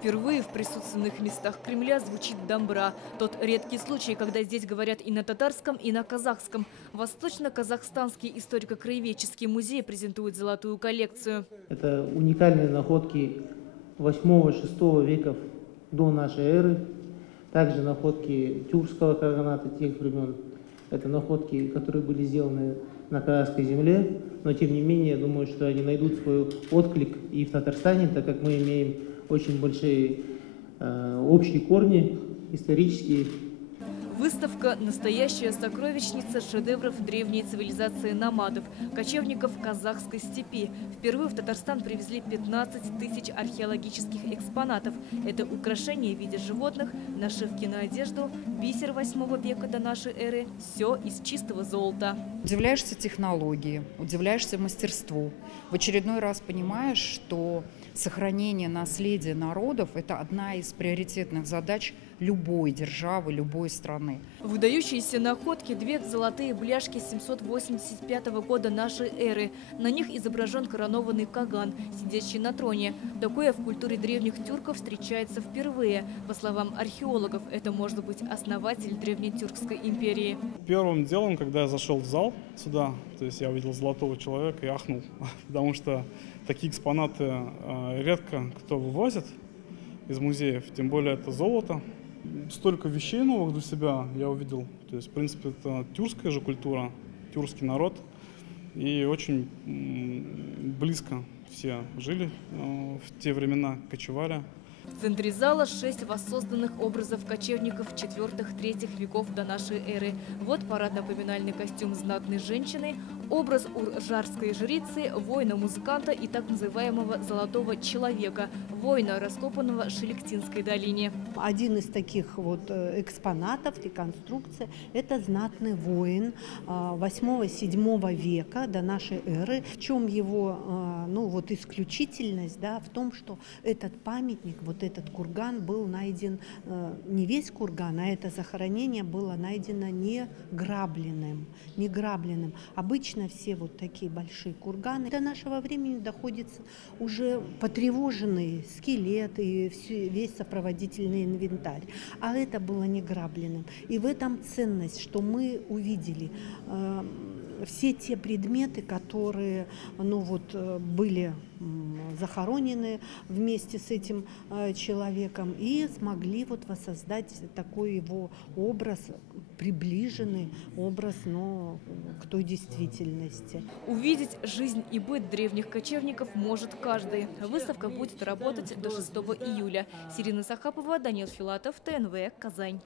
Впервые в присутственных местах Кремля звучит домбра. Тот редкий случай, когда здесь говорят и на татарском, и на казахском. Восточно-казахстанский историко-краеведческий музей презентует золотую коллекцию. Это уникальные находки 8-6 веков до нашей эры. Также находки тюркского каганата тех времен. Это находки, которые были сделаны на казахской земле. Но тем не менее, я думаю, что они найдут свой отклик и в Татарстане, так как мы имеем очень большие общие корни исторические. Выставка «Настоящая сокровищница шедевров древней цивилизации номадов, кочевников казахской степи». Впервые в Татарстан привезли 15 тысяч археологических экспонатов. Это украшения в виде животных, нашивки на одежду, бисер 8 века до нашей эры. Все из чистого золота. Удивляешься технологии, удивляешься мастерству. В очередной раз понимаешь, что сохранение наследия народов – это одна из приоритетных задач любой державы, любой страны. Выдающиеся находки – 2 золотые бляшки 785 года нашей эры. На них изображен коронованный каган, сидящий на троне. Такое в культуре древних тюрков встречается впервые. По словам археологов, это может быть основатель древнетюркской империи. Первым делом, когда я зашел в зал сюда, то есть я увидел золотого человека и ахнул, потому что такие экспонаты редко кто вывозит из музеев, тем более это золото. Столько вещей новых для себя я увидел. То есть, в принципе, это тюркская же культура, тюркский народ. И очень близко все жили в те времена, кочевали. В центре зала 6 воссозданных образов кочевников 4-3 веков до нашей эры. Вот парадно-поминальный костюм знатной женщины, образ уржарской жрицы, воина-музыканта и так называемого золотого человека, воина, раскопанного в Шелектинской долине. Один из таких вот экспонатов, реконструкция, это знатный воин 8-7 века до нашей эры. В чем его исключительность, да, в том, что этот памятник, вот этот курган был найден, не весь курган, а это захоронение было найдено не грабленным. Обычно все вот такие большие курганы до нашего времени доходятся уже потревоженный скелет и весь сопроводительный инвентарь. А это было не грабленным. И в этом ценность, что мы увидели все те предметы, которые были захоронены вместе с этим человеком и смогли воссоздать такой его образ, приближенный образ, но к той действительности. Увидеть жизнь и быт древних кочевников может каждый. Выставка будет работать до 6 июля. Сирина Сахапова, Данил Филатов, ТНВ, Казань.